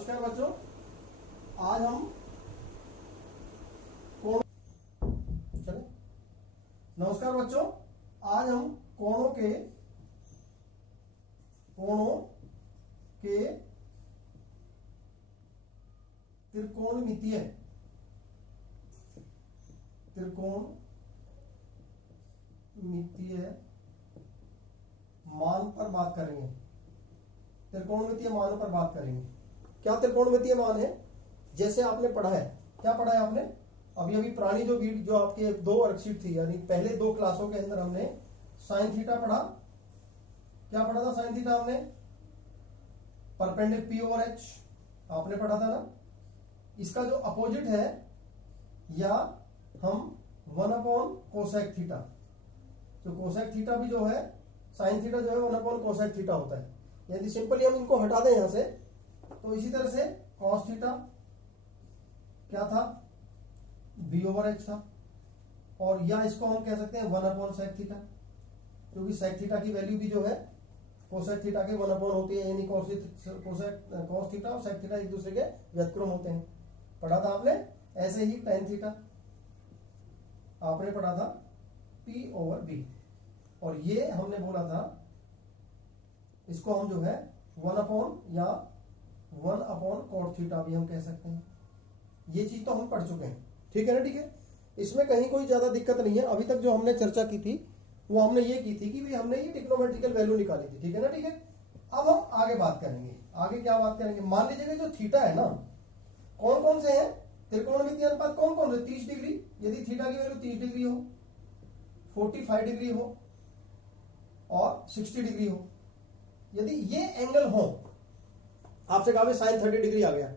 नमस्कार बच्चों, आज हम कोण चले नमस्कार बच्चों, आज हम कोणों के त्रिकोणमितीय मान पर बात करेंगे। त्रिकोणमितीय मानों पर बात करेंगे। क्या त्रिकोणमितीय मान है? जैसे आपने पढ़ा है, क्या पढ़ा है आपने अभी अभी पुरानी जो आपके 2 वर्कशीट थी, यानी पहले 2 क्लासों के अंदर हमने साइन थीटा पढ़ा। क्या पढ़ा था साइन थीटा? हमने परपेंडिकुलर पी ओवर एच आपने पढ़ा था ना। इसका जो अपोजिट है, या हम 1 अपॉन कोसेक थीटा, तो कोसेक थीटा भी जो है, साइन थीटा जो है 1 अपॉन कोसेक थीटा होता है। यदि सिंपली हम इनको हटा दें यहां से, तो इसी तरह से कॉस थीटा क्या था? बी ओवर एच था। और या इसको हम कह सकते हैं 1 अपॉन सेक थीटा, क्योंकि सेक थीटा की वैल्यू भी जो है कोसेक थीटा के 1 अपॉन होती है, यानी कॉस थीटा और सेक थीटा एक दूसरे के व्युत्क्रम होते हैं। पढ़ा था आपने। ऐसे ही टेन थीटा आपने पढ़ा था पी ओवर बी, और ये हमने बोला था इसको हम जो है 1 अपॉन या 1 अपॉन कॉट थीटा भी हम कह सकते हैं। ये चीज तो हम पढ़ चुके हैं, ठीक है ना? ठीक है, इसमें कहीं कोई ज्यादा दिक्कत नहीं है। अभी तक जो हमने चर्चा की थी वो हमने ये की थी कि भाई हमने ये ट्रिग्नोमेट्रिकल वैल्यू निकाली थी, ठीक है ना? ठीक है, अब हम आगे बात करेंगे। आगे क्या बात करेंगे? मान लीजिए जो थीटा है ना, कौन कौन से हैं त्रिकोणमितीय अनुपात? कौन कौन से? 30 डिग्री, यदि थीटा की वैल्यू 30 डिग्री हो, 45 डिग्री हो और 60 डिग्री हो। यदि ये एंगल हो, आपसे कहा साइन 30 डिग्री आ गया,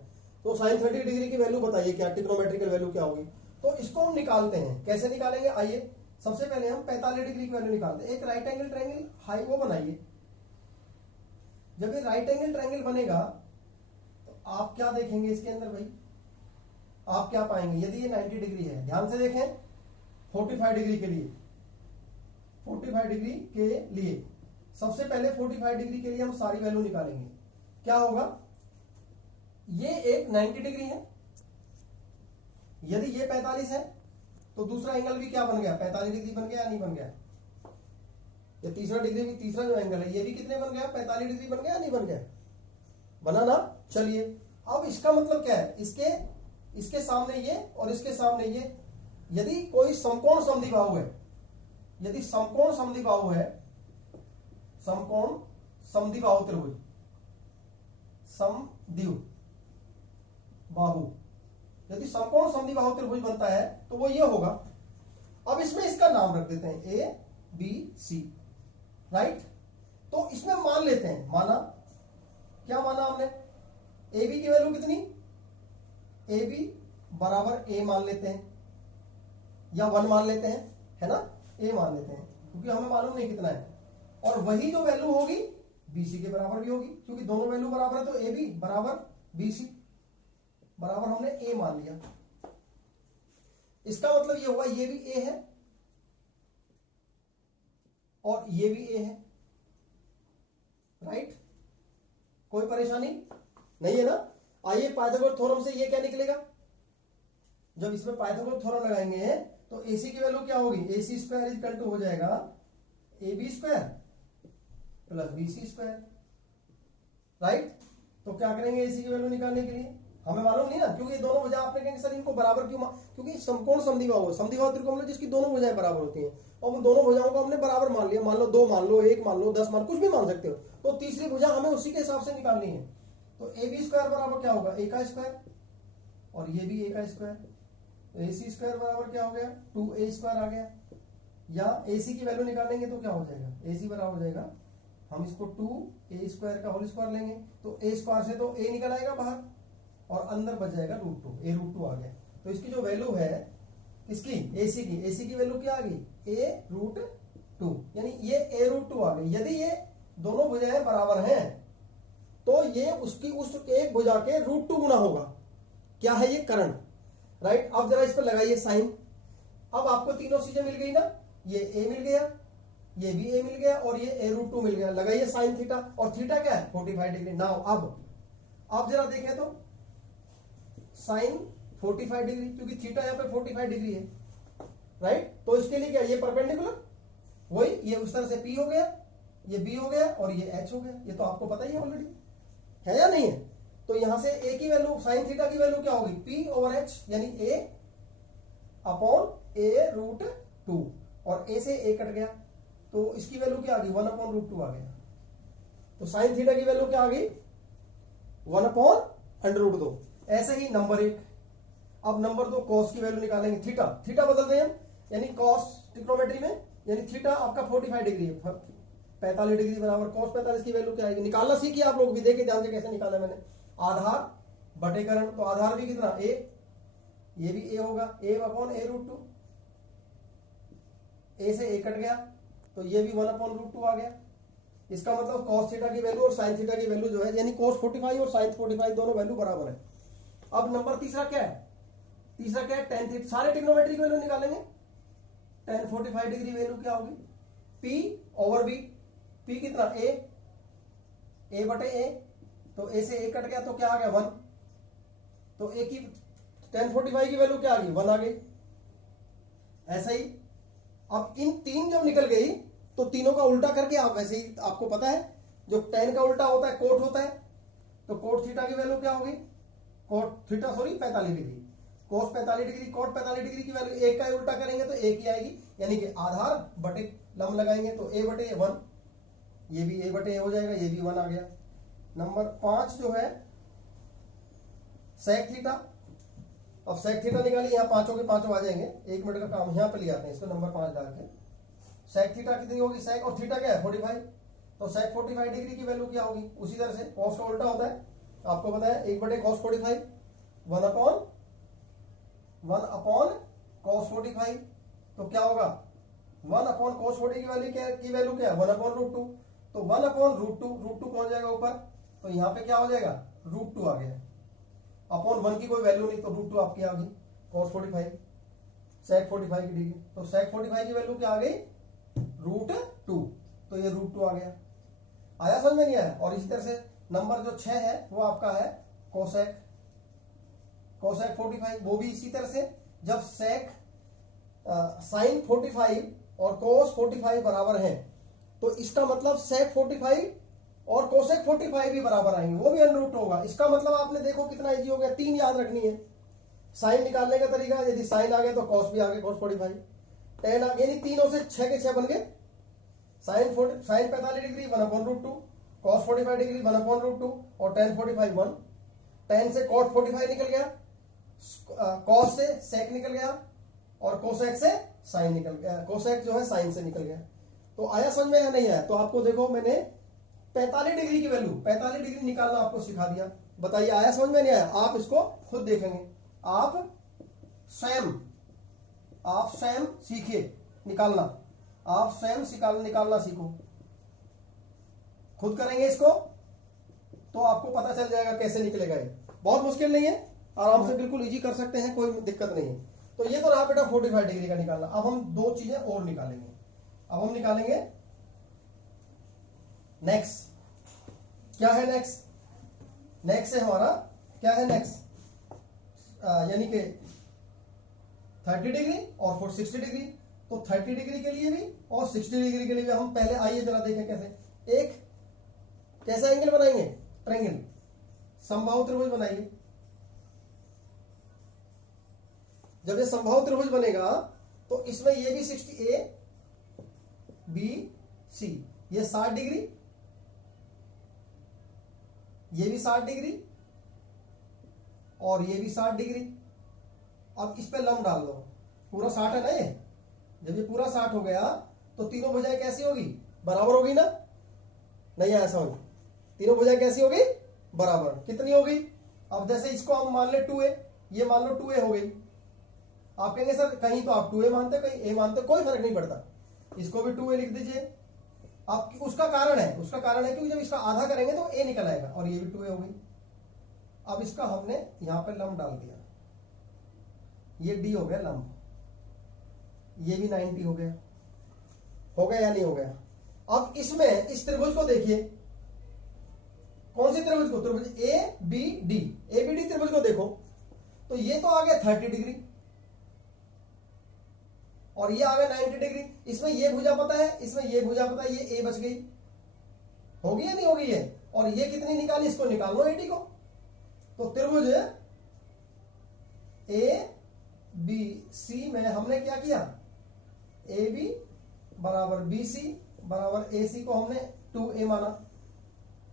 तो साइन 30 डिग्री की वैल्यू बताइए, क्या ट्रिग्नोमेट्रिकल वैल्यू क्या होगी? तो इसको हम निकालते हैं। कैसे निकालेंगे? आइए, सबसे पहले हम 45 डिग्री की वैल्यू निकालते हैं। एक राइट एंगल ट्रायंगल हाई वो बनाइए। जब ये राइट एंगल ट्रायंगल बनेगा तो आप क्या देखेंगे इसके अंदर? भाई आप क्या पाएंगे? यदि ये 90 डिग्री है, ध्यान से देखें, 45 डिग्री के लिए, 45 डिग्री के लिए सबसे पहले 45 डिग्री के लिए हम सारी वैल्यू निकालेंगे। क्या होगा? ये एक 90 डिग्री है। यदि ये 45 है तो दूसरा एंगल भी क्या बन गया? 45 डिग्री बन गया या नहीं बन गया? ये तीसरा जो एंगल है ये भी कितने बन गया? 45 डिग्री बन गया या नहीं बन गया? बना ना। चलिए, अब इसका मतलब क्या है? इसके सामने ये और इसके सामने ये, यदि कोई समकोण समद्विबाहु है, यदि समकोण समद्विबाहु है, समकोण समद्विबाहु त्रिभुज, समद्विबाहु, यदि समकोण समद्विबाहु त्रिभुज बनता है तो वो ये होगा। अब इसमें इसका नाम रख देते हैं ए बी सी, राइट? तो इसमें मान लेते हैं, माना क्या माना हमने? ए बी की वैल्यू कितनी? ए बी बराबर ए मान लेते हैं, या 1 मान लेते हैं, है ना? ए मान लेते हैं, क्योंकि हमें मालूम नहीं कितना है। और वही जो वैल्यू होगी बीसी के बराबर भी होगी, क्योंकि दोनों वैल्यू बराबर है, तो ए बी बराबर बीसी बराबर हमने ए मान लिया। इसका मतलब ये हुआ ये भी ए है और ये भी ए है, राइट? कोई परेशानी नहीं है ना? आइए, पाइथागोरस थ्योरम से ये क्या निकलेगा? जब इसमें पाइथागोरस थ्योरम लगाएंगे तो एसी की वैल्यू क्या होगी? AC square is equal to हो जाएगा AB square plus BC square, right? तो क्या करेंगे AC की वैल्यू निकालने के लिए? हमें मालूम नहीं ना, क्योंकि दोनों भुजा आपने कहेंगे सर इनको बराबर क्यों? क्योंकि समकोण समद्विबाहु है, समद्विबाहु त्रिकोण जिसकी दोनों भुजाएं बराबर होती हैं, और वो दोनों भुजाओं को हमने बराबर मान लिया। मान लो 2 मान लो, 1 मान लो, 10 मान, कुछ भी मान सकते हो। तो तीसरी भुजा हमें उसी के हिसाब से निकालनी है। तो AB स्क्वायर बराबर क्या होगा? A का स्क्वायर, और ये भी A का स्क्वायर, तो AC स्क्वायर बराबर क्या हो गया? 2A स्क्वायर आ गया। या AC की वैल्यू निकालेंगे तो क्या हो जाएगा? AC बराबर हो जाएगा, हम इसको 2A स्क्वायर का होल स्क्वायर लेंगे, तो A स्क्वायर से तो A निकल आएगा बाहर, और अंदर बच जाएगा √2, A √2 आ गया। तो इसकी जो वैल्यू है, इसकी AC की वैल्यू क्या आ गई? A √2, यानी ये A √2 आ गई। यदि ये दोनों भुजाएं बराबर हैं तो ये उसकी उस एक भुजा के √2 गुना होगा। क्या है ये? कर्ण, राइट? अब जरा इस पर लगाइए साइन। अब आपको तीनों चीजें मिल गई ना, ये A मिल गया, ये भी A मिल गया, और ये A √2 मिल गया। लगाइए साइन थीटा, और थीटा क्या है? 45 डिग्री। नाउ अब आप जरा देखें तो साइन 45 डिग्री, क्योंकि थीटा यहाँ पे 45 डिग्री है, राइट। तो इसके लिए क्या, ये परपेंडिकुलर, वही ये उस तरह से P हो गया, ये B हो गया और ये H हो गया। ये तो आपको पता ही है ऑलरेडी, है या नहीं है। तो यहां से A की वैल्यू, साइन थीटा की वैल्यू क्या होगी, P ओवर H, यानी A अपॉन A रूट 2, और A से A कट गया तो इसकी वैल्यू क्या आ गई, 1 अपॉन रूट 2 आ गया। तो साइन थीटा की वैल्यू क्या आ गई, 1 अपॉन अंडर रूट 2। ऐसे ही नंबर 1, अब नंबर 2 कॉस की वैल्यू निकालेंगे, थीटा, थीटा बदल रहे हैं हम, यानी कॉस ट्रिग्नोमेट्री में, यानी थीटा आपका 45 डिग्री है, 45 डिग्री बराबर कॉस 45 की वैल्यू क्या आएगी, निकालना सीखिए आप लोग भी, देखे ध्यान से कैसे निकाला मैंने। आधार बटेकरण, तो आधार भी कितना A, ये भी A होगा, A upon A root 2, A से A कट गया तो ये भी 1 अपॉन रूट 2 आ गया। इसका मतलब cos थीटा की वैल्यू और sin थीटा की वैल्यू जो है, यानी cos 45 और sin 45 दोनों वैल्यू बराबर है। अब नंबर तीसरा क्या है, तीसरा क्या है, tan थीटा, सारे ट्रिग्नोमेट्री की वैल्यू निकालेंगे। tan 45 डिग्री वैल्यू क्या होगी, P ओवर B, P कितना A बटे A, तो A से A कट गया तो क्या आ गया 1, तो A की tan 45 की वैल्यू क्या आ गई, 1 आ गई। ऐसा ही अब इन तीन जब निकल गई तो तीनों का उल्टा करके आप, वैसे ही आपको पता है जो tan का उल्टा होता है कोट होता है, तो कोट थीटा की वैल्यू क्या होगी, कोट थीटा सॉरी 45 डिग्री, कोस 45 डिग्री, कोट 45 डिग्री की वैल्यू एक का उल्टा करेंगे तो एक ही आएगी, यानी कि आधार बटे लंब लगाएंगे तो A बटे 1, ये भी A बटे A हो जाएगा, ये भी 1 आ गया। नंबर 5 जो है सेक थीटा, अब सेक थीटा निकालिए, यहाँ पांचों के पांचों आ जाएंगे, 1 मिनट का काम यहाँ पे ले आते हैं इसको, नंबर 5 डाल के। सेक थीटा कितनी होगी, सेक और थीटा क्या है 45, तो सेक 45 डिग्री की वैल्यू क्या होगी, उसी तरह से कॉस का उल्टा होता है, आपको पता है 1 बटे कॉस 45, 1 अपॉन कॉस 45, तो क्या होगा 1 अपॉन कॉस 40 की वैल्यू क्या है 1 अपॉन रूट 2, तो 1 अपॉन रूट 2 कौन जाएगा ऊपर, तो यहाँ पे क्या हो जाएगा रूट 2 आ गया, अपॉन 1 की कोई वैल्यू नहीं तो रूट 2 आपकी आ गई, कॉस 45 सेक 45 की डिग्री, तो सेक 45 की वैल्यू क्या आ गई रूट 2, तो ये रूट 2 आ गया। आया समझ में नहीं आया। और इसी तरह से नंबर जो 6 है वो आपका है कोसेक, कोसेक 45, वो भी इसी तरह से, जब सेक साइन 45 और कोस 45 बराबर है तो इसका मतलब सेक 45 और कोसेक 45 भी बराबर आएंगे, वो भी अंडर रूट होगा। इसका मतलब आपने देखो कितना इजी हो गया, 3 याद रखनी है। साइन निकालने का तरीका, यदि साइन आ गया तो कॉस भी आ गया, कॉस 45, टेन आ गया, यानी तीनों से 6 के 6 बन गए, sine 45 degree 1 upon root 2, cos 45 degree 1 upon root 2, और टेन 45 1, टेन से कॉट 45 निकल गया, कॉस से सेक निकल गया, और कोसेक से साइन निकल गया, कोसेक जो है साइन से निकल गया। तो आया समझ में या नहीं आया। तो आपको देखो मैंने 45 डिग्री की वैल्यू 45 डिग्री निकालना आपको सिखा दिया, बताइए आया समझ में नहीं आया। आप इसको खुद देखेंगे, आप स्वयं सीखिए निकालना, आप स्वयं निकालना सीखो, खुद करेंगे इसको तो आपको पता चल जाएगा कैसे निकलेगा। ये बहुत मुश्किल नहीं है, आराम से बिल्कुल इजी कर सकते हैं, कोई दिक्कत नहीं है। तो ये तो रहा बेटा 45 डिग्री का निकालना। अब हम 2 चीजें और निकालेंगे। अब हम निकालेंगे नेक्स्ट, क्या है नेक्स्ट, नेक्स्ट है हमारा क्या है नेक्स्ट, यानी कि 30 डिग्री और 60 डिग्री। तो 30 डिग्री के लिए भी और 60 डिग्री के लिए भी हम पहले आइए जरा देखें कैसे, एक कैसा एंगल बनाएंगे, ट्रायंगल, समबाहु त्रिभुज बनाइए। जब ये समबाहु त्रिभुज बनेगा तो इसमें ये भी 60 A B C, ये 60 डिग्री, ये भी 60 डिग्री और ये भी 60 डिग्री। अब इस पे लंब डाल दो, पूरा 60 है ना ये, जब ये पूरा 60 हो गया तो तीनों भुजाएं कैसी होगी, बराबर होगी ना, नहीं आया समझ, तीनों भुजाएं कैसी होगी, बराबर। कितनी होगी, अब जैसे इसको हम मान ले 2A, ये मान लो 2A हो गई। आप कहेंगे सर कहीं तो आप 2A मानते कहीं A मानते, कोई फर्क नहीं पड़ता, इसको भी 2A लिख दीजिए। अब उसका कारण है क्योंकि जब इसका आधा करेंगे तो A निकल आएगा, और ये भी 2A हो गई। अब इसका हमने यहां पे लंब डाल दिया, ये D हो गया लंब, ये भी 90 हो गया या नहीं हो गया। अब इसमें इस त्रिभुज को देखिए, कौन सी त्रिभुज को? त्रिभुज A B D. A B D त्रिभुज को देखो तो ये तो आ गया 30 डिग्री और ये आ गया 90 डिग्री। इसमें ये भुजा पता है, इसमें ये भुजा पता है, ये ए बच गई, होगी या नहीं होगी ये? और ये कितनी निकाली? इसको निकाल लो 80 को। तो त्रिभुज ए बी सी में हमने क्या किया? ए बी बराबर बी सी बराबर ए सी को हमने 2a माना,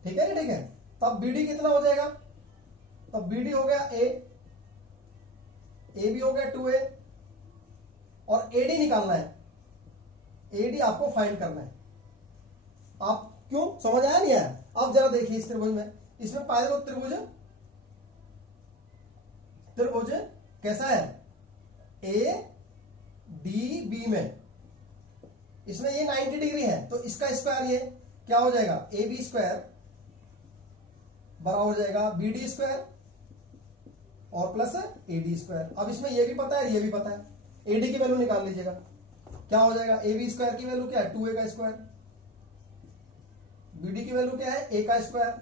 ठीक है ना? ठीक है। तब बी डी कितना हो जाएगा? तब बी डी हो गया ए बी हो गया 2a और एडी निकालना है। एडी आपको फाइंड करना है। आप क्यों, समझ आया नहीं आया? अब जरा देखिए इस त्रिभुज में, इसमें पाए तो त्रिभुज कैसा है? ए डी बी में इसमें ये 90 डिग्री है तो इसका स्क्वायर ये क्या हो जाएगा? ए बी स्क्वायर बराबर हो जाएगा बी डी स्क्वायर और प्लस ए डी स्क्वायर। अब इसमें ये भी पता है, ये भी पता है, ए डी की वैल्यू निकाल लीजिएगा। क्या हो जाएगा? ए बी स्क्वायर की वैल्यू क्या है? 2a का स्क्वायर। बी डी की वैल्यू क्या है? a का स्क्वायर।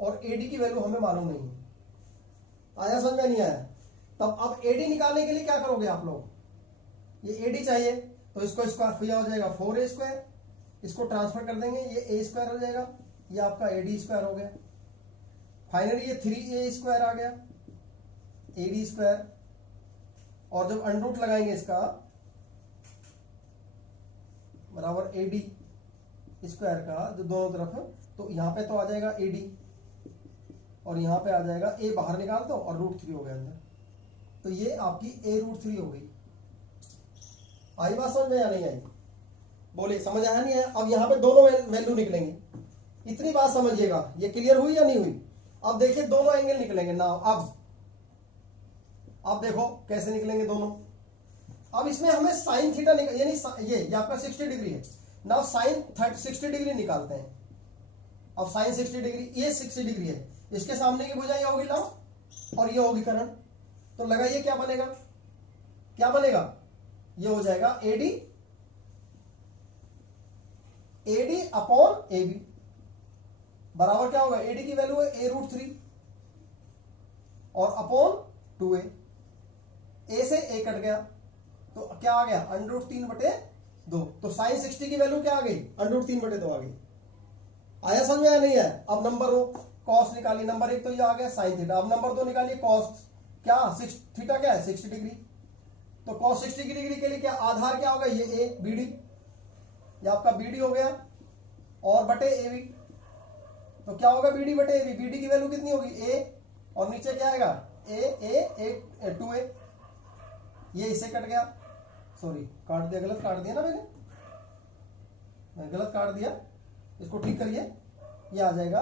और ए डी की वैल्यू हमें मालूम नहीं है। आया समझ में? नहीं आया? तब अब ए डी निकालने के लिए क्या करोगे आप लोग? ये ए डी चाहिए तो इसको स्क्वायर किया हो जाएगा 4a स्क्वायर, इसको ट्रांसफर कर देंगे, ये a स्क्वायर हो जाएगा, ये आपका ए डी स्क्वायर हो गया। फाइनली ये 3a स्क्वायर आ गया, ए डी स्क्वायर। और जब अंडरूट लगाएंगे इसका बराबर ए डी स्क्वायर का जो दोनों तरफ, तो यहां पे तो आ जाएगा ए डी और यहां पे आ जाएगा ए, बाहर निकाल दो और √3 हो गया अंदर। तो ये आपकी a√3 हो गई। आई बात समझ में या नहीं आई? बोले समझ आया नहीं आया? अब यहां पे दोनों वैल्यू निकलेंगे, इतनी बात समझिएगा। ये क्लियर हुई या नहीं हुई? अब देखिए दोनों एंगल निकलेंगे ना। अब देखो कैसे निकलेंगे दोनों। अब इसमें हमें साइन थीटा यानी ये आपका 60 डिग्री है ना, साइन 60 डिग्री निकालते हैं। अब साइन 60 डिग्री, ये 60 डिग्री है, इसके सामने की भुजा ये होगी लंब और ये होगी कर्ण। तो लगाइए क्या बनेगा? क्या बनेगा? ये हो जाएगा एडी अपॉन ए बी बराबर क्या होगा? एडी की वैल्यू है a√3 और अपॉन 2a। ए से ए कट गया तो क्या आ गया? √3/2। तो साइन 60 की वैल्यू क्या आ गई? √3/2 आ गई। आया समझ में या नहीं है? अब नंबर कॉस निकालिए। नंबर 1 तो ये आ गया साइन थीटा। अब नंबर 2 निकालिए कॉस, क्या थीटा क्या है? 60 डिग्री। तो कॉस 60 डिग्री के लिए क्या आधार क्या होगा? ये ए बी डी, ये आपका बी डी हो गया और बटे ए बी। तो क्या होगा? बी डी बटे ए बी। बी डी की वैल्यू कितनी होगी? ए और नीचे क्या आएगा? ए 2a। ये इससे कट गया, सॉरी काट दिया, गलत काट दिया ना मैंने गलत काट दिया, इसको ठीक करिए। ये आ जाएगा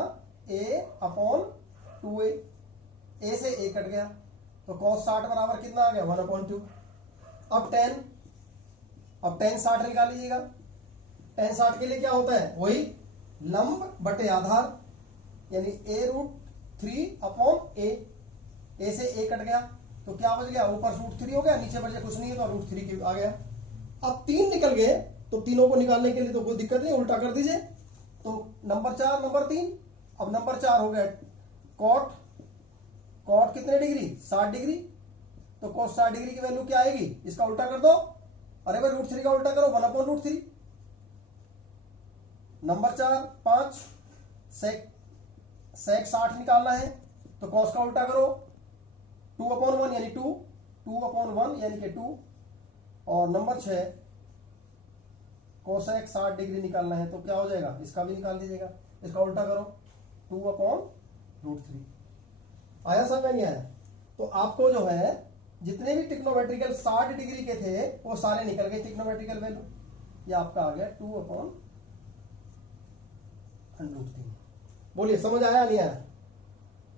a अपॉन 2a। ए से ए कट गया तो cos 60 बराबर कितना आ गया? 1/2। अब tan 60 निकाल लीजिएगा। tan 60 के लिए क्या होता है? वही लंब बटे आधार, यानी a√3 अपॉन ए से ए कट गया तो क्या बच गया? ऊपर √3 हो गया, नीचे बचे कुछ नहीं है तो √3 आ गया। अब 3 निकल गए तो तीनों को निकालने के लिए तो कोई दिक्कत नहीं, उल्टा कर दीजिए। तो नंबर 4 नंबर 3। अब नंबर 4 हो गया कॉट कितने डिग्री? 60 डिग्री। तो cos 60 डिग्री की वैल्यू क्या आएगी? इसका उल्टा कर दो। अरे भाई √3 का उल्टा करो, 1/√3। नंबर 4 5 सेक 60 निकालना है तो cos का उल्टा करो, 2/1 यानी 2/1 यानी कि 2। और नंबर 6 कोसेक 60 डिग्री निकालना है तो क्या हो जाएगा? इसका भी निकाल दीजिएगा, इसका उल्टा करो, 2/√3। आया समझ में नहीं आया? तो आपको जो है जितने भी टिक्नोमेट्रिकल 60 डिग्री के थे वो सारे निकल गए टिक्नोमेट्रिकल वैल्यू। ये आपका आ गया 2/√3। बोलिए समझ आया नहीं आया?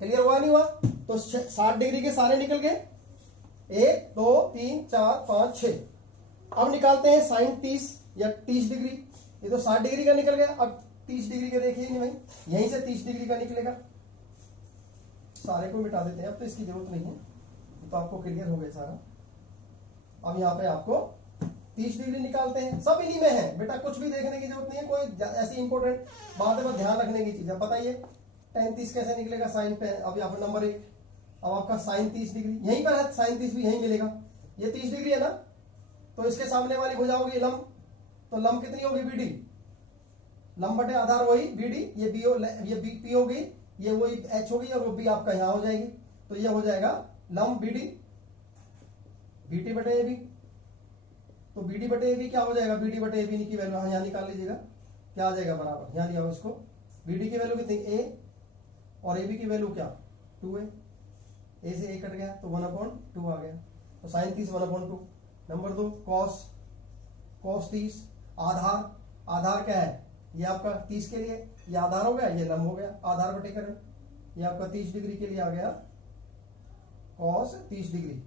क्लियर हुआ नहीं हुआ? तो 60 डिग्री के सारे निकल गए, 1 2 3 4 5 6। अब निकालते हैं साइन 30 या 30 डिग्री। ये तो 60 डिग्री का निकल गया। अब 30 डिग्री का देखिए नहीं भाई, यहीं से 30 डिग्री का निकलेगा। सारे को मिटा देते हैं, अब तो इसकी जरूरत नहीं है, तो आपको क्लियर हो गया सारा। अब यहाँ पे आपको 30 डिग्री निकालते हैं, सब इन्हीं में है बेटा, कुछ भी देखने की जरूरत नहीं है। कोई ऐसी इंपॉर्टेंट बात है बस ध्यान रखने की चीज है। बताइए tan 30 कैसे निकलेगा साइन पे, अब यहाँ पर नंबर 1, अब आपका साइन 30 डिग्री यहीं पर है, साइन 30 भी यहीं मिलेगा, ये 30 डिग्री है ना, तो इसके सामने वाली भुजा होगी लंब, तो लंब कितनी होगी BD, लंब बटे आधार वही BD, ये बी ये BP होगी, ये वही H होगी और वो B आपका यहाँ हो जाएगी, तो ये हो जाएगा लंब BD BT बटे AB, तो BD बटे AB क्या हो जाएगा, BD बटे AB की वैल्यू यहाँ निकाल लीजिएगा, क्या आ जाएगा बराबर, यहाँ लिया इसको, BD की वैल्यू कितनी A और AB की वैल्यू क्या 2A, A से A कट गया तो 1/2 आ गया, तो साइन 30 1/2। नंबर 2 कॉस 30, आधार क्या है, ये आपका 30 के लिए ये आधार हो गया, ये लंब हो गया, आधार बटे करण, ये आपका 30 डिग्री के लिए आ गया कॉस 30 डिग्री,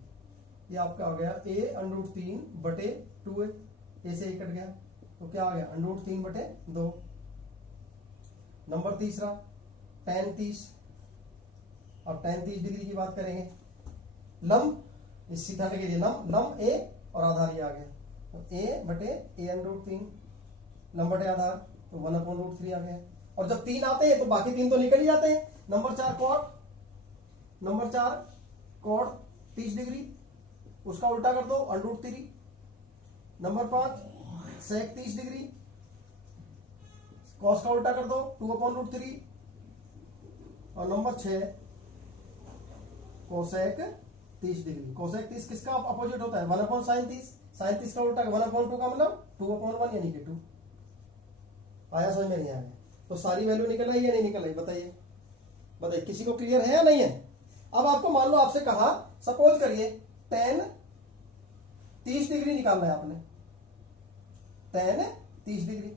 ये आपका आ गया A√3 बटे 2A, A से A कट गया तो क्या आ गया √3 बटे 2। नंबर तीसरा tan 30, अब tan 30 डिग्री की बात करेंगे, लंब इस थीटा के लिए लंब A और आधार ये आ गया, तो A बटे A√3 लंब बटे आधार, तो 1/√3 आ गया, और जब 3 आते हैं तो बाकी 3 तो निकल ही जाते हैं। नंबर 4 कॉट 30 डिग्री, उसका उल्टा कर दो √3। नंबर 5 सेक 30 डिग्री, कॉस का उल्टा कर दो 2/√3, और नंबर 6 कोसेक 30 डिग्री, कोसेक 30 किसका अपोजिट होता है 1/sin 30, sin 30 का उल्टा 1/2 का मतलब 2/1 यानी कि 2। आया समझ में नहीं आया, तो सारी वैल्यू निकल आई या नहीं निकल आई, बताइए किसी को क्लियर है या नहीं है। अब आपको मान लो आपसे कहा सपोज करिए tan 30 डिग्री निकालना है आपने, tan 30 डिग्री,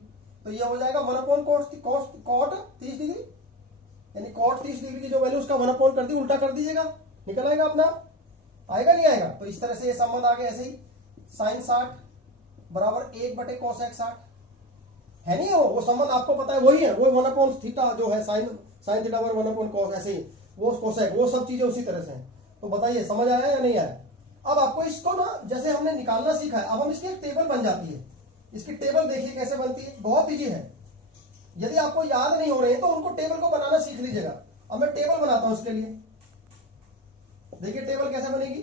तो ये हो जाएगा 1/cot 30 डिग्री, यानी cot 30 डिग्री की जो वैल्यू उसका 1 कर दी, उल्टा कर दीजिएगा, निकल आएगा अपना, आएगा नहीं आएगा। तो इस तरह से ये संबंध आ गया, ऐसे ही sin 60 बराबर 1/cosec 60 है नहीं, वो संबंध आपको पता है वही है, वो 1/θ जो है sin थीटा 1/cos, ऐसे ही वो कोसेक, वो सब चीजें उसी तरह से हैं। तो बताइए समझ आया या नहीं आया। अब आपको इसको ना जैसे हमने निकालना सीखा है, अब हम इसकी एक टेबल बन जाती है, इसकी टेबल देखिए कैसे बनती है, बहुत इजी है। यदि आपको याद नहीं हो रहे हैं तो उनको टेबल को बनाना सीख लीजिएगा। अब मैं टेबल बनाता हूं उसके लिए, देखिए टेबल कैसे बनेगी,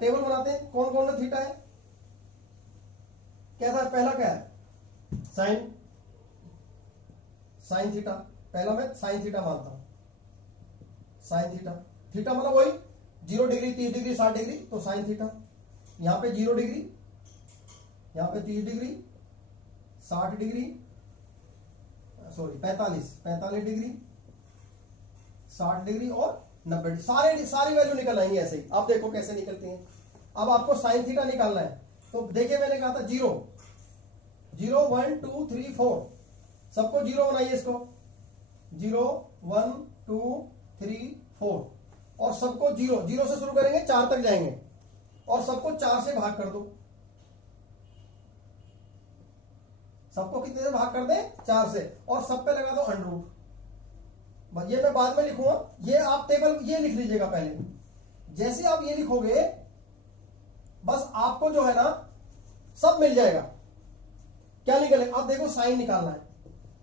टेबल बनाते हैं, कौन कौन सा थीटा है, कैसा, पहला क्या है साइन थीटा, पहला मैं साइन थीटा मानता हूं, साइन थीटा मतलब वही 0 डिग्री 30 डिग्री 60 डिग्री, तो साइन थीटा, यहां पे 0 डिग्री, यहां पे 30 degree 60 degree, sorry 45 degree 60 degree और 90 डिग्री, सारी वैल्यू निकल आएंगी ऐसे ही। आप देखो कैसे निकलती हैं। अब आपको साइन थीटा निकालना है, तो देखिए मैंने कहा था 0 1 2 3 4, सबको 0 बनाइए, इसको 0 1 2 3 4, और सबको 0 से शुरू करेंगे 4 तक जाएंगे, और सबको 4 से भाग कर दो, सबको कितने से भाग कर दें 4 से, और सब पे लगा दो √, ये मैं बाद में लिखूंगा, ये आप टेबल ये लिख लीजिएगा पहले। जैसे आप ये लिखोगे बस आपको जो है ना सब मिल जाएगा। क्या निकले, अब देखो साइन निकालना है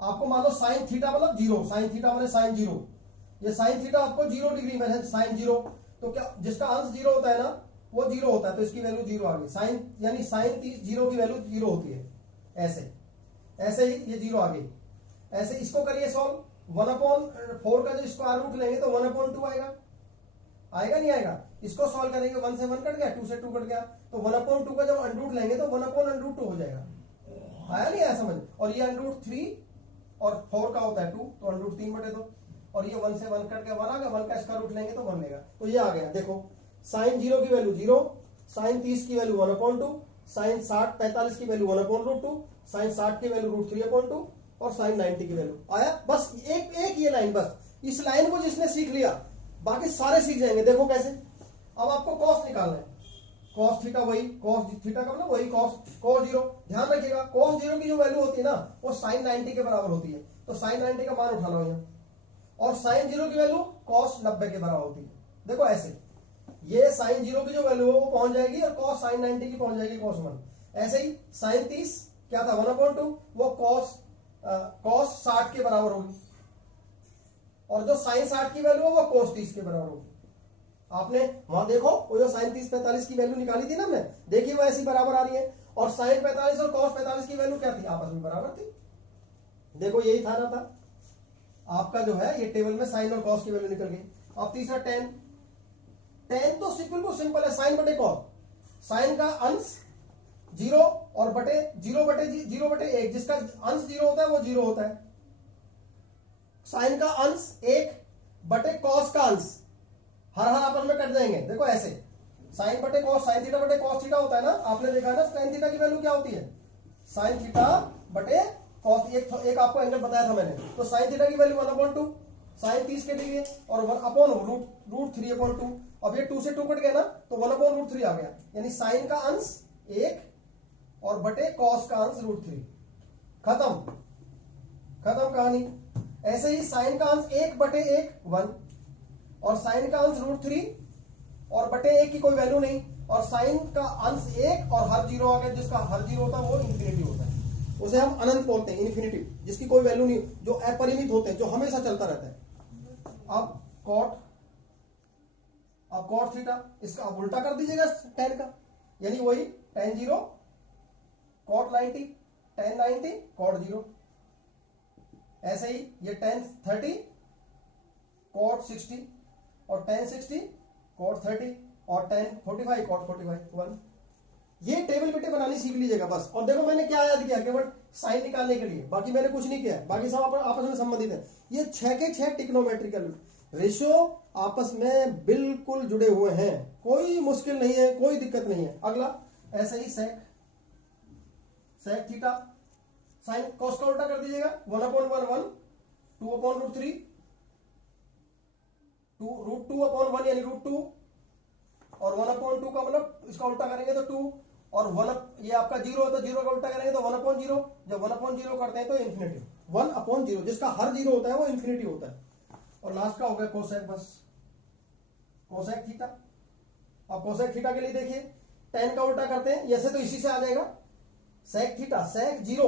आपको, मान लो साइन थीटा मतलब 0, साइन थीटा मतलब साइन 0, ये साइन थीटा आपको 0 डिग्री में है, साइन 0, तो क्या जिसका अंश 0 होता है ना वो 0 होता है, तो इसकी वैल्यू 0 आ गई, साइन यानी साइन 30 0 की वैल्यू 0 होती है, ऐसे ही ये 0 आ गई। ऐसे इसको करिए सॉल्व, 1/4 का जो स्क्वायर रूट लेंगे तो 1/2 आएगा नहीं आएगा। इसको सॉल्व करेंगे, 1 से 1 कट गया, 2 से 2 कट गया, तो 1/2 का जब √ लेंगे तो 1/√2 हो जाएगा। आया नहीं आया समझ। और ये √3 और 4 का होता है 2, तो √3/2, और ये 1 से 1 कट गया 1 आ गया, 1 का इसका रूट लेंगे तो 1 लेगा, तो ये आ गया। देखो साइन 0 की वैल्यू 0, साइन 30 की वैल्यू 1/2, साइन 45 की वैल्यू 1/√2, साइन 60 की वैल्यू √3/2, और साइन 90 की वैल्यू आया। बस एक ये लाइन, बस इस लाइन को जिसने सीख लिया बाकी सारे सीख जाएंगे। देखो कैसे, अब आपको कॉस निकालना है, कॉस थीटा वही, कॉस थीटा का मतलब वही कॉस 0, ध्यान रखिएगा कॉस 0 की जो वैल्यू होती है ना वो साइन 90 के बराबर होती है, तो साइन 90 का मान उठा लो यहाँ, और साइन 0 की वैल्यू कॉस 90 के बराबर होती है। देखो ऐसे ये साइन 0 की जो वैल्यू है वो पहुंच जाएगी, और कॉस साइन 90 की पहुंच जाएगी cos 1। ऐसे ही साइन 30 क्या था 1/2, वो कॉस कॉस 60 के बराबर होगी, और जो साइन 60 की वैल्यू है वो कोस 30 के बराबर होगी। आपने वहां देखो वो जो साइन 30 45 की वैल्यू निकाली थी ना हमने, देखिए वो ऐसी बराबर आ रही है, और साइन 45 और कॉस 45 की वैल्यू क्या थी, आपस में बराबर थी। देखो यही था ना था आपका जो है, ये टेबल में साइन और कॉस की वैल्यू निकल गई। अब तीसरा टेन, टेन तो बिल्कुल सिंपल है, साइन बटे कॉस। साइन का अंश 0 और बटे 0/1, जिसका अंश 0 होता है वो 0 होता है। साइन का अंश 1 बटे कॉस का अंश, हर आपस में कट जाएंगे। देखो ऐसे साइन बटे कॉस, साइन थीटा बटे कॉस थीटा होता है ना, आपने देखा है ना साइन थीटा की वैल्यू क्या होती है, साइन थीटा बटे कॉस। एक आपको एंगल बताया था मैंने, तो साइन थीटा की वैल्यू 1/2, साइन 30 के डिग्री और 1/√3/2। अब ये 2 से 2 कट गया ना, तो 1/√3 आ गया, यानी साइन का अंश 1 और बटे कॉस का अंश √3। खत्म खत्म कहानी। ऐसे ही साइन का अंश 1/1 1, और साइन का अंश √3 और बटे 1 की कोई वैल्यू नहीं, और साइन का अंश 1 और हर 0 आ गया, जिसका हर 0 होता है वो इंफिनिटी होता है, उसे हम अनंत बोलते हैं, इन्फिनिटी, जिसकी कोई वैल्यू नहीं, जो अपरिमित होते हैं, जो हमेशा चलता रहता है। अब कॉट थीटा, इसका अब उल्टा कर दीजिएगा टेन का, यानी वही tan 0 cot 90, tan 90 cot 0। ऐसे ही ये tan 30 cot 60, और tan 60 cot 30, और tan 45 cot 45 1। ये टेबल बेटे बनानी सीख लीजिएगा बस। और देखो मैंने क्या याद किया, केवल साइन निकालने के लिए, बाकी मैंने कुछ नहीं किया, बाकी सब आपस में संबंधित है। ये 6 के 6 टिक्नोमेट्रिकल रेशियो आपस में बिल्कुल जुड़े हुए हैं, कोई मुश्किल नहीं है, कोई दिक्कत नहीं है। अगला ऐसे ही सेक थीटा, साइन कॉस का उल्टा कर दीजिएगा, 1/1 2/√3 √2/1 यानी √2, और 1/2 का मतलब इसका उल्टा करेंगे तो 2, और 1 ये आपका 0 है तो 0 का उल्टा करेंगे तो 1/0। जब 1/0 करते हैं तो इन्फिनिटी, 1/0, जिसका हर 0 होता है वो इन्फिनिटी होता है। और लास्ट का हो गया कोसेक, बस कोसेक थीटा। अब कोसेक थीटा के लिए देखिए, tan का उल्टा करते हैं, ऐसे तो इसी से आ जाएगा सेक थीटा, सेक जीरो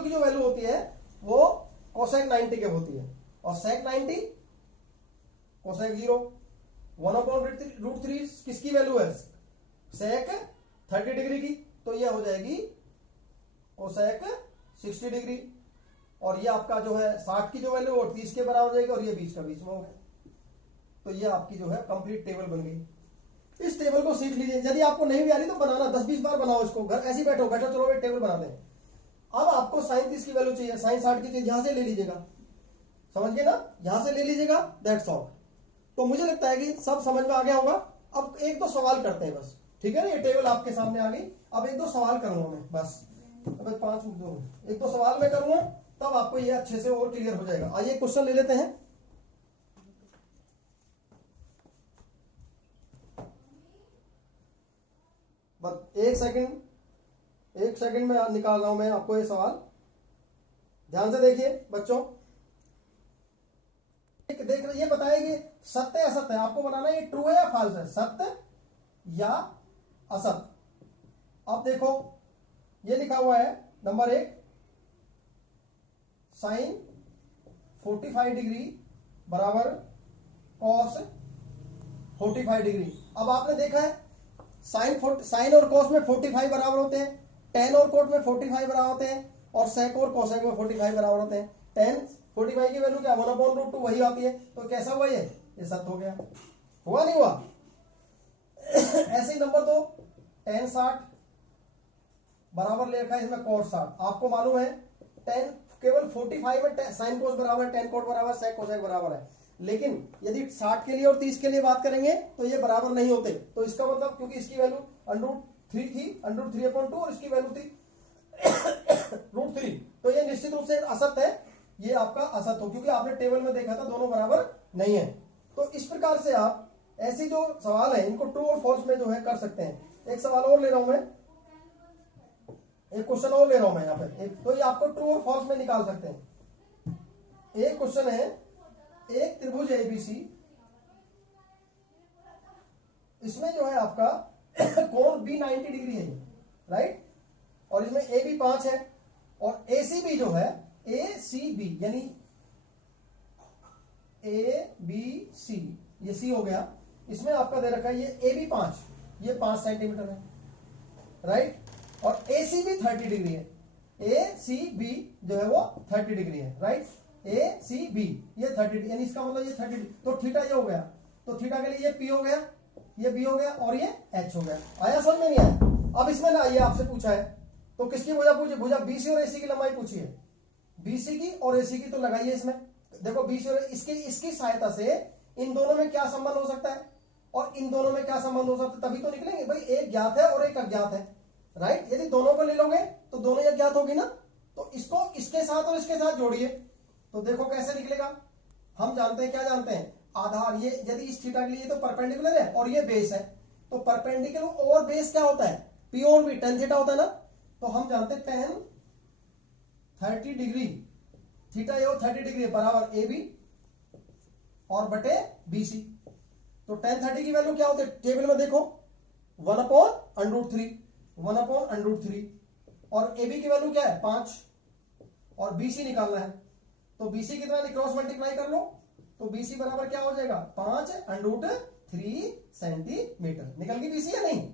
की जो वैल्यू होती है वो कोसेक 90 के होती है, और सेक 90 कोसेक 0। 1/√3 किसकी वैल्यू है, सेक 30 डिग्री की, तो ये हो जाएगी कोसेक 60 डिग्री। और ये आपका जो है 60 की जो वैल्यू वो 30 के बराबर हो जाएगी, और ये 20 का 20 में हो गया। तो ये आपकी जो है कंप्लीट टेबल बन गई। इस टेबल को सीख लीजिए, यदि आपको नहीं भी आ रही तो बनाना 10-20 बार बनाओ इसको, घर ऐसे ही बैठो चलो एक टेबल बनाते हैं। अब आपको साइन 30 की वैल्यू चाहिए, साइन 60 की चाहिए, यहां से ले लीजिएगा, समझ गए ना, यहां से ले लीजिएगा, दैट्स ऑल। तो मुझे लगता है कि सब समझ में आ गया होगा। अब एक दो सवाल करते हैं बस, ठीक है ना, ये टेबल आपके सामने आ गई। अब एक दो सवाल करूंगा मैं बस, अब 1 2 सवाल मैं करूंगा, तब आपको ये अच्छे से और क्लियर हो जाएगा। आइए क्वेश्चन ले लेते हैं। बस एक सेकंड में निकाल रहा हूं मैं आपको ये सवाल, ध्यान से देखिए बच्चों। देख रहे, ये बताइए कि सत्य असत्य है, आपको बनाना ये ट्रू है या फॉल्स है, सत्य या असत्य। अब देखो ये लिखा हुआ है नंबर 1, साइन 45 डिग्री बराबर कॉस 45 डिग्री। अब आपने देखा है साइन और कॉस में 45 बराबर होते हैं, टेन और कोट में 45 बराबर होते हैं, और सेक और कोसेक में 45 बराबर होते हैं। टेन 45 की वैल्यू क्या 1/√2 वही आती है, तो कैसा हुआ ये सत्य हो गया, हुआ नहीं हुआ। ऐसे ही नंबर 2, टेन 60 बराबर ले रखा है इसमें कोट 60। आपको मालूम है टेन केवल 45 में साइन कोस बराबर, टेन कोट बराबर, सेक कोसेक बराबर है, लेकिन यदि 60 के लिए और 30 के लिए बात करेंगे तो ये बराबर नहीं होते। तो इसका मतलब, क्योंकि इसकी वैल्यू √3 थी, √3/2, और इसकी वैल्यू थी √3, तो ये निश्चित रूप से असत्य है, ये आपका असत्य हो, क्योंकि आपने टेबल में देखा था दोनों बराबर नहीं है। तो इस प्रकार से आप ऐसी जो सवाल है इनको ट्रू और फॉल्स में जो है कर सकते हैं। एक सवाल और ले रहा हूं मैं, एक क्वेश्चन और ले रहा हूं मैं यहाँ पे, तो ये आपको ट्रू और फॉल्स में निकाल सकते हैं। एक क्वेश्चन है, एक त्रिभुज एबीसी, इसमें जो है आपका कोण बी 90 डिग्री है, राइट, और इसमें ए बी 5 है, और ACB जो है ACB यानी ABC, ये C हो गया, इसमें आपका दे रखा है ये AB 5, ये 5 सेंटीमीटर है, राइट। और ACB 30 डिग्री है, ACB जो है वो 30 डिग्री है, राइट। ACB ये 30 यानी इसका मतलब ये 30, तो थीटा ये हो गया, तो थीटा के लिए ये P हो गया, ये B हो गया और ये H हो गया। आया समझ में नहीं आया? अब इसमें ना ये आपसे पूछा है तो किसकी भुजा पूछी, भुजा BC और AC की लंबाई पूछी है, BC की और AC की तो लगाइए इसमें। देखो BC और इसकी सहायता से इन दोनों में क्या संबंध हो सकता है और इन दोनों में क्या संबंध हो सकता है, तभी तो निकलेंगे भाई। एक ज्ञात है और एक अज्ञात है, राइट। यदि दोनों को ले लोगे तो दोनों ही अज्ञात होगी ना, तो इसको इसके साथ और इसके साथ जोड़िए तो देखो कैसे निकलेगा। हम जानते हैं, क्या जानते हैं, आधार ये यदि इस थीटा के लिए तो परपेंडिकुलर है और ये बेस है, तो परपेंडिकुलर और बेस क्या होता है, P और B, tan थीटा होता है ना। तो हम जानते हैं tan 30 डिग्री, थीटा ये 30 डिग्री बराबर AB और बटे BC। तो tan 30 की वैल्यू क्या होती है, टेबल में देखो 1/√3, 1/√3, और AB की वैल्यू क्या है 5 और BC निकालना है, तो BC कितना क्रॉस मल्टीप्लाई कर लो, तो BC बराबर क्या हो जाएगा 5√3 सेंटीमीटर। निकल गई BC या नहीं?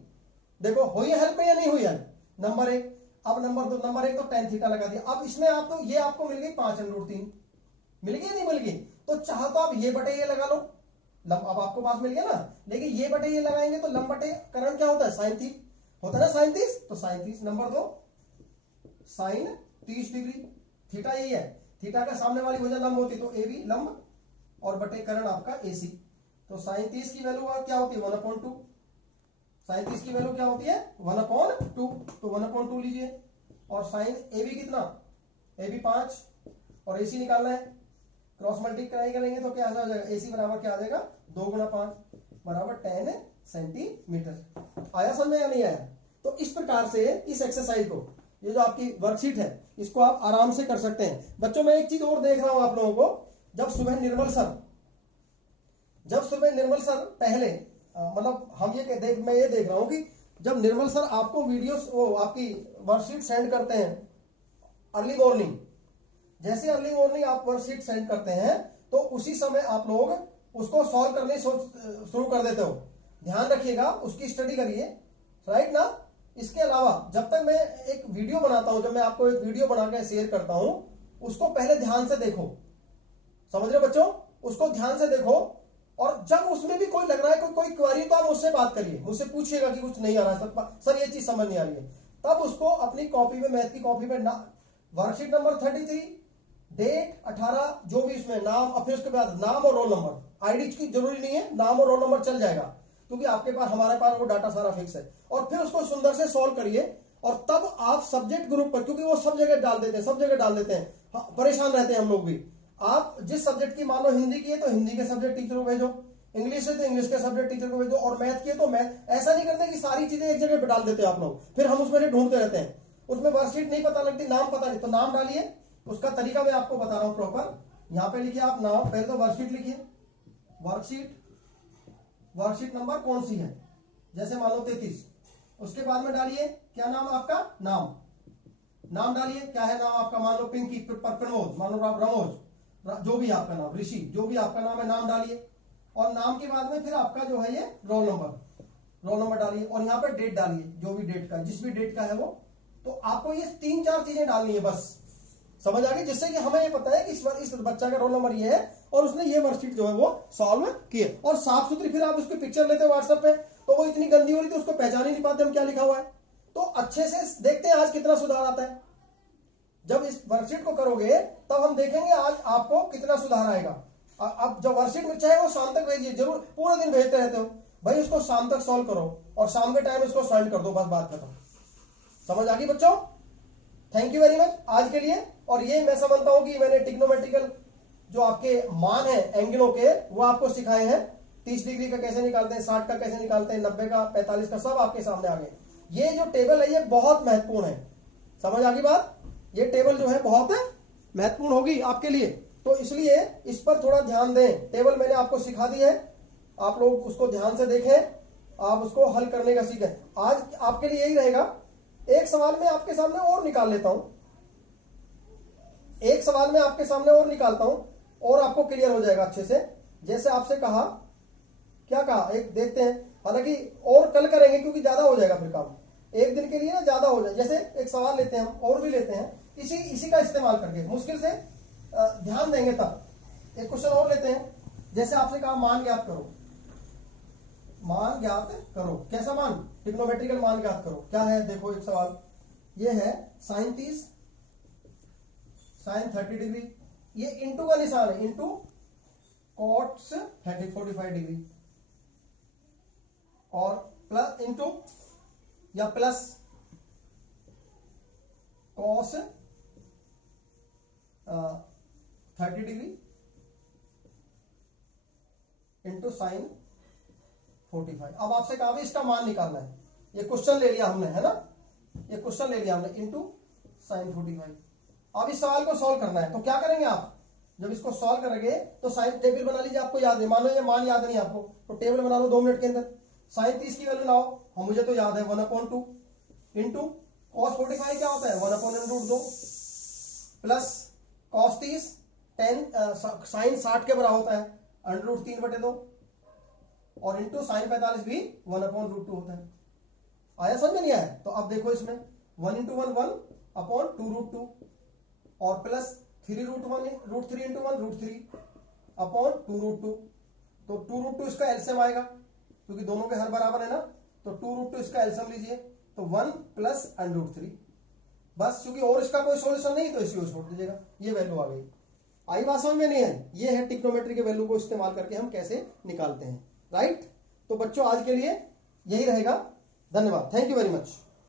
देखो हुई हेल्प में या नहीं हुई हेल्प, नंबर 1। अब नंबर 2, नंबर 1 तो tan थीटा लगा दिया। अब इसमें आप तो ये आपको मिल गई 5√3, मिल गई नहीं मिल गई, तो चाहो तो आप ये बटे ये लगा लो, अब आपको पास मिल गया ना। लेकिन ये बटे ये लगाएंगे तो लंब बटे करण क्या होता है, sin 30 होता है ना, sin 30, तो sin 30। Number 2 sin 30 degree, theta यही है, थीटा का सामने वाली भुजा लंब होती तो AB लंब और बटे करण आपका AC। तो sin 30 की वैल्यू क्या होती है 1/2, sin 30 की वैल्यू क्या होती है 1/2, तो 1/2 लीजिए। और sin AB कितना, AB 5 और AC निकालना है, क्रॉस मल्टीप्लाई करेंगे तो क्या आ जाएगा, AC बराबर क्या आ जाएगा 2 × 5 बराबर 10 सेंटीमीटर। आया समझ में या नहीं आया? तो इस प्रकार से इस एक्सरसाइज को, ये जो आपकी वर्कशीट है, इसको आप आराम से कर सकते हैं। बच्चों मैं एक चीज और देख रहा हूं आप लोगों को, जब सुबह निर्मल सर पहले मतलब हम ये मैं ये देख रहा हूं कि जब निर्मल सर आपको वीडियोस वो आपकी वर्कशीट सेंड करते हैं अर्ली मॉर्निंग, जैसे अर्ली मॉर्निंग आप वर्कशीट सेंड करते हैं तो उसी समय आप लोग उसको सॉल्व करने शुरू कर देते हो। ध्यान रखिएगा, उसकी स्टडी करिए, राइट ना। इसके अलावा जब तक मैं एक वीडियो बनाता हूं, जब मैं आपको एक वीडियो बना के शेयर करता हूं, उसको पहले ध्यान से देखो, समझ रहे हो बच्चों, उसको ध्यान से देखो। और जब उसमें भी कोई लग रहा है कोई क्वेरी, तो आप मुझसे बात करिए, मुझसे पूछिएगा कि कुछ नहीं आ रहा है सर ये चीज समझ नहीं आ रही है, तब उसको अपनी कॉपी में, मैथ की कॉपी में वर्कशीट नंबर 33 डेट 18 जो भी इसमें नाम, और फिर उसके बाद नाम और रोल नंबर, आईडी की जरूरी नहीं है, नाम और रोल नंबर चल जाएगा क्योंकि आपके पास, हमारे पास वो डाटा सारा फिक्स है। और फिर उसको सुंदर से सॉल्व करिए और तब आप सब्जेक्ट ग्रुप पर, क्योंकि वो सब जगह डाल देते हैं, परेशान रहते हैं हम लोग भी। आप जिस सब्जेक्ट की, मान लो हिंदी की है तो हिंदी के सब्जेक्ट टीचर को भेजो, इंग्लिश है तो इंग्लिश के सब्जेक्ट टीचर को भेजो, और मैथ की है तो मैथ। ऐसा नहीं करते कि सारी चीजें एक जगह पे डाल देते हो आप लोग, फिर हम उसमें ढूंढते रहते हैं, उसमें वर्कशीट नहीं पता लगती, नाम पता नहीं, तो नाम डालिए। उसका तरीका मैं आपको बता रहा हूं प्रॉपर। यहां पे लिखिए आप नाम, पहले तो वर्कशीट लिखिए, वर्कशीट नंबर कौन सी है, जैसे मान लो 33, उसके बाद में डालिए क्या नाम आपका, नाम डालिए, क्या है नाम आपका, मान लो पिंकी, प्रमोद, मान लो रमोज, जो भी आपका नाम, ऋषि, जो भी आपका नाम है, नाम डालिए। और नाम के बाद में फिर आपका जो है ये रोल नंबर डालिए, और यहाँ पे डेट डालिए, जो भी डेट का, जिस भी डेट का है वो। तो आपको ये 3-4 चीजें डालनी है बस, समझ आ गई, जिससे कि हमें ये पता है कि इस बच्चा का रोल नंबर ये है और उसने ये वर्कशीट जो है वो सॉल्व किए। और साफ सुथरी फिर आप उसकी पिक्चर लेते हो व्हाट्सएप पे, तो वो इतनी गंदी हो रही थी उसको पहचान ही नहीं पाते हम क्या लिखा हुआ है। तो अच्छे से देखते हैं आज कितना सुधार आता है। जब इस वर्कशीट को करोगे तब हम देखेंगे आज आपको कितना सुधार आएगा। अब जब वर्कशीट में चाहे वो शाम तक भेजिए, जरूर पूरे दिन भेजते रहते हो भाई, उसको शाम तक सॉल्व करो और शाम के टाइम उसको सॉल्व कर दो, बस बात खत्म। समझ आ गई बच्चों? थैंक यू वेरी मच आज के लिए। और ये मैं समझता हूं कि मैंने ट्रिग्नोमेट्रिकल जो आपके मान है एंगलों के, वो आपको सिखाए हैं। 30 डिग्री का कैसे निकालते हैं, 60 का कैसे निकालते हैं, 90 का, 45 का, सब आपके सामने आ गए। ये जो टेबल है ये बहुत महत्वपूर्ण है, समझ आ गई बात। ये टेबल जो है बहुत महत्वपूर्ण होगी आपके लिए, तो इसलिए इस पर थोड़ा ध्यान दें। टेबल मैंने आपको सिखा दी है, आप लोग उसको ध्यान से देखें, आप उसको हल करने का सीखें। आज आपके लिए यही रहेगा। एक सवाल मैं आपके सामने और निकाल लेता हूं, एक सवाल में आपके सामने और निकालता हूं और आपको क्लियर हो जाएगा अच्छे से। जैसे आपसे कहा, क्या कहा, एक देखते हैं, हालांकि और कल करेंगे क्योंकि ज्यादा हो जाएगा फिर काम, एक दिन के लिए ना ज्यादा हो जाए। जैसे एक सवाल लेते हैं हम, और भी लेते हैं इसी का इस्तेमाल करके, मुश्किल से ध्यान देंगे तब। एक क्वेश्चन और लेते हैं। जैसे आपसे कहा मान ज्ञात करो, मान ज्ञात करो, कैसा मान, ट्रिग्नोमेट्रिकल मान ज्ञात करो। क्या है, देखो एक सवाल ये है sin 30 sin 30 डिग्री, ये इंटू का निशान है, इंटू cos 45 डिग्री, और प्लस इंटू या plus cos 30 degree into sin 45। अब आपसे कहा भी इसका मान निकालना है, ये क्वेश्चन ले लिया हमने, है ना, ये क्वेश्चन ले लिया हमने, इंटू sin 45। अब इस सवाल को सॉल्व करना है, तो क्या करेंगे आप, जब इसको सॉल्व करेंगे तो साइन टेबल बना लीजिए, आपको याद है, मान लो ये मान याद नहीं आपको, तो टेबल बना लो 2 मिनट के अंदर। sin 30 की वैल्यू लाओ, हम मुझे तो याद है 1/2 इंटू cos 45 क्या होता है 1/√2 प्लस cos 30 sin 60 के बराबर होता है √3/2 और इंटू sin 45 भी 1/√2 होता है। आया समझ में नहीं आया? तो अब देखो इसमें 1 × 1 1/2√2 और प्लस 3√1 √3 × 1 √3/2√2। तो 2√2 इसका एलसीएम आएगा क्योंकि दोनों के हर बराबर है ना, तो 2√2 इसका एलसीएम लीजिए, तो 1 प्लस √3। बस, क्योंकि और इसका कोई सॉल्यूशन नहीं तो इसी को छोड़ दीजिएगा, ये वैल्यू आ गई। आई बात समझ में नहीं है? ये है ट्रिग्नोमेट्री के वैल्यू को इस्तेमाल करके हम कैसे निकालते हैं, राइट। तो बच्चों आज के लिए यही रहेगा, धन्यवाद, थैंक यू वेरी मच।